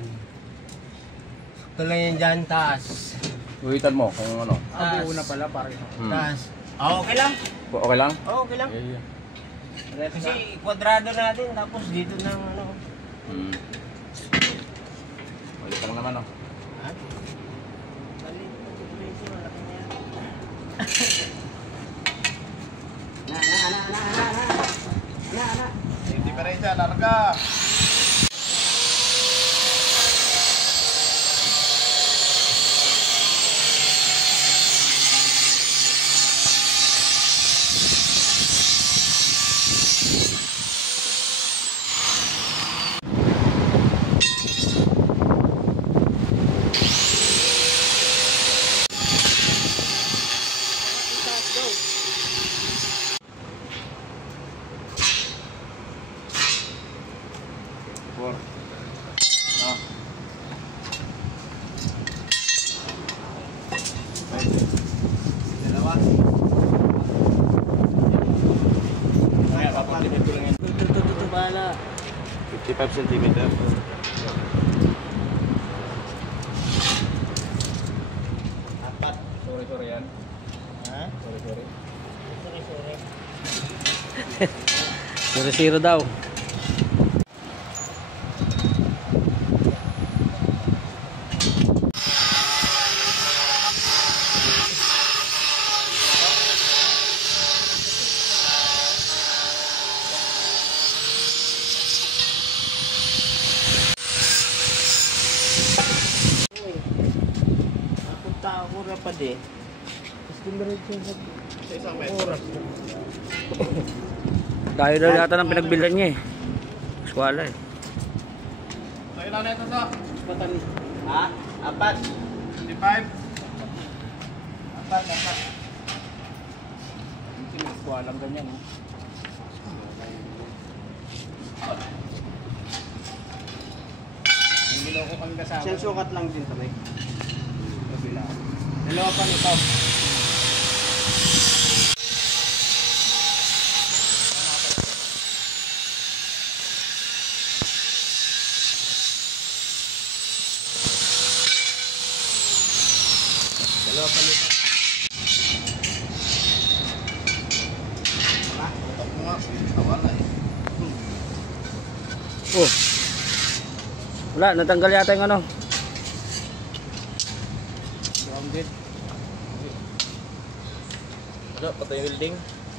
yan. Ito lang yan dyan, taas. Guhitan mo kung ano. Taas. Una pala pare. Taas. Okay lang. Okay lang? Okay lang. Yeah. Kasi kwadrado natin, tapos dito ng ano. Maliit lang naman, oh. Ha? Maliit na presyo, malaki na yan. Na. Hindi pa rin siya, larga. Dalawa. Kaya papalimit ko lang yan. Tututututu bala. 55 cm. Apat. Sorry yan. Ha? Sorry. Sorry. 0-0 daw. Napunta ako rapad eh. Gusto mo rin siya sa isang oras. Dahil daw yata ng pinagbilhan niya eh. Eskwala eh. So ilan na ito sa? Patan. Ha? Apat. 55? Apat. Eskwala ganyan eh. Hindi ko kang kasama. Isang sukat lang din kami. Dalawa pa nito. Dalawa pa nito. Tutok mo nga. Tawala eh. Oh. Wala, natanggal yata yung ano. Grounded. Ano? Patay yung welding?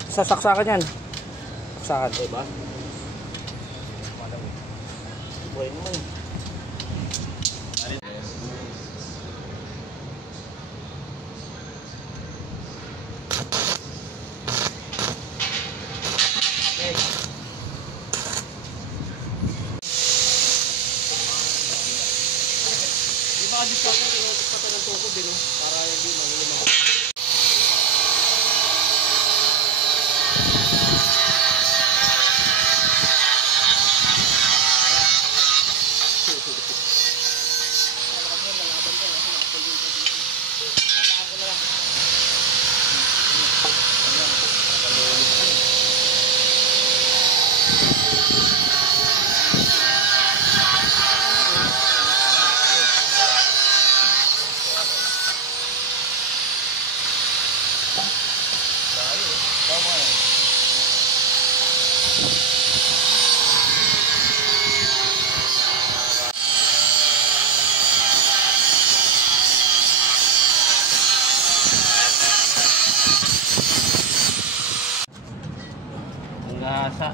Sasaksakan yan. Saksakan. Diba? Buhay naman. Di ba discount mo, tinutok pa ng tukod din para hindi mangilim ako. Gasa.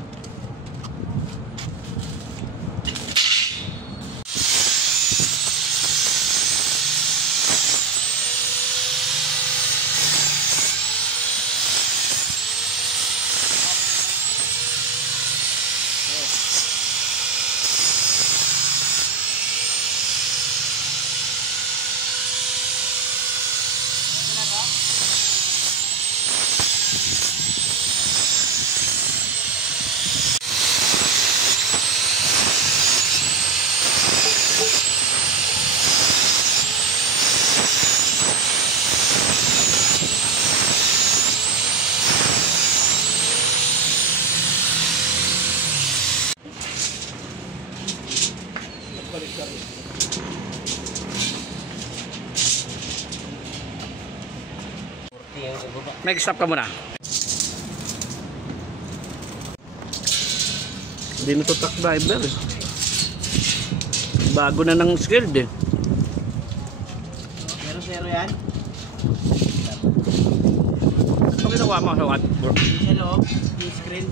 Mag-stop ka muna. Hindi na to truck driver eh. Bago na ng skilled eh. 0-0 yan. Ano ginawa mo sa what? Sa loob, yung screen.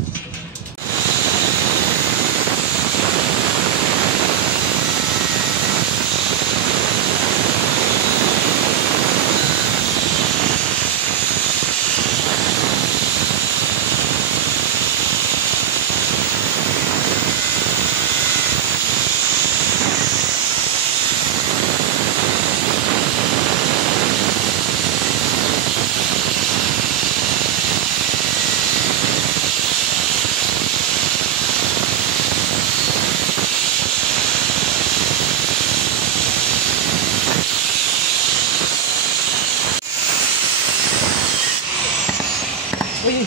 Uy!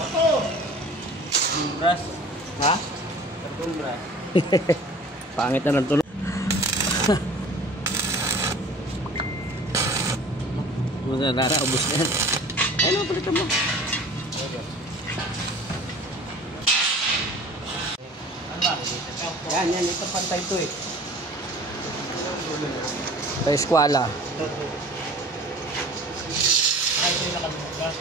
Wato! Brass. Ha? Cartoon brass. Pangit na ng tunog. Muna Lara, ubos na yan. Ay, no, palitan mo. Yan, ito pantay to eh. Sa eskwala. Ay, ito yung nakabuka.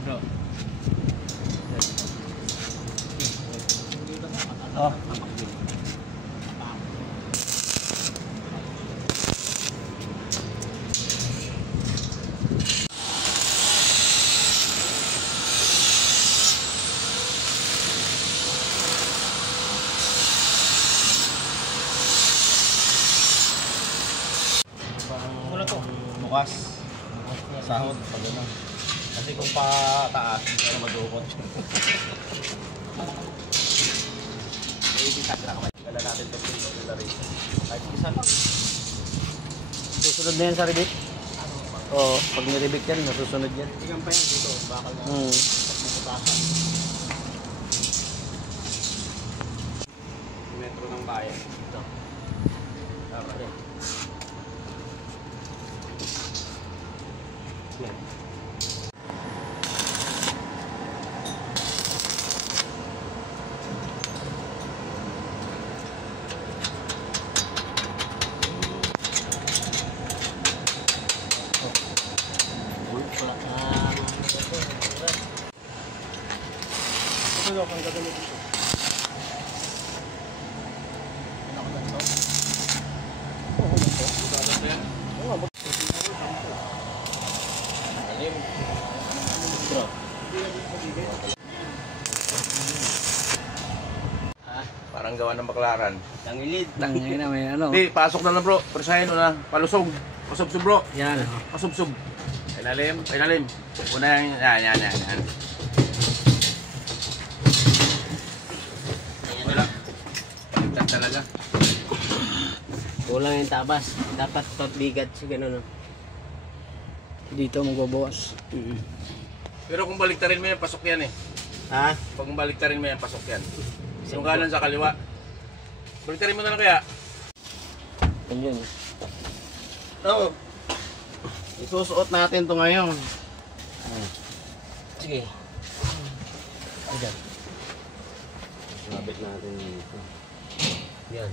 Bro. Oh. Wala to. Bukas. Sahod. Pag ano. Kasi kung pataas, hindi ka na madukot. Maybe sakra ka. Kala natin ito sa rin. Kahit isa lang. Susunod na yan sa rebit? Oo, pag niribit yan, nasusunod yan. Tingnan pa yan dito. Bakal na. Pagpaputasan. Metro ng bayan. Ito. Tama rin. Yan. Ito ang gagawin dito. Bro. Parang gawa ng baklaran. Tangilid. Tangin na may ano. Hindi, pasok na lang bro. Presahin na. Palusog. Pasubsub bro. Yan. Pasubsub. Ilalim. Ilalim. Una yan. Yan. Wala. Pagkat talaga. Kulang yung tabas. Dapat pabigat siya gano'n. Dito magbabawas. Pero kung baliktarin mo yan, pasok yan eh. Ha? Pag baliktarin mo yan, pasok yan. Yung kanan sa kaliwa. Baliktarin mo na lang kaya. Yan. Oo. Isusuot natin to ngayon. Sige. Ayan. Labit natin dito. Yan.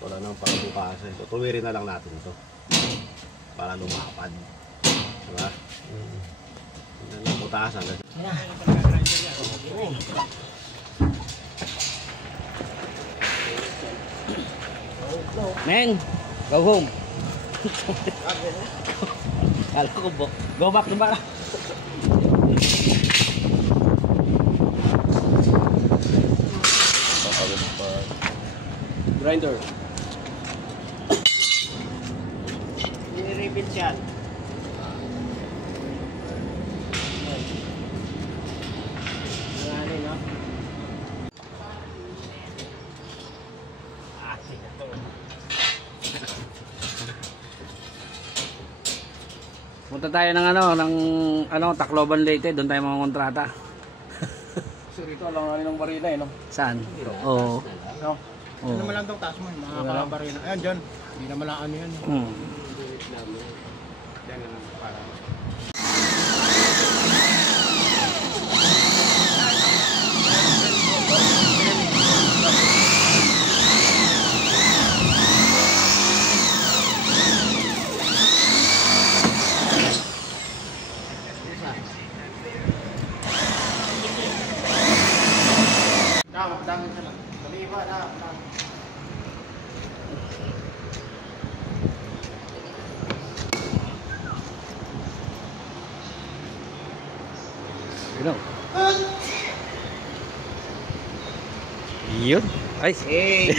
Wala nang pagbukasan. Tutuwirin na lang natin ito. Para lumapad. Diba? Yan lang butasan. Men, go home. Kala ko go back to back. Grinder. Niribit yan. Ano, no? Punta tayo ng Tacloban Leyte, doon tayo mga kontrata. So rito alang ng barila eh no. Saan? Oo. No. Oo. Ano naman lang daw taas mo, mga kabarina. Ayan, dyan. Hindi naman lang ano yan. Hmm. Dyan na lang para. Dami ka lang. Dami ba na? Yun. Yun. Ay. Hey!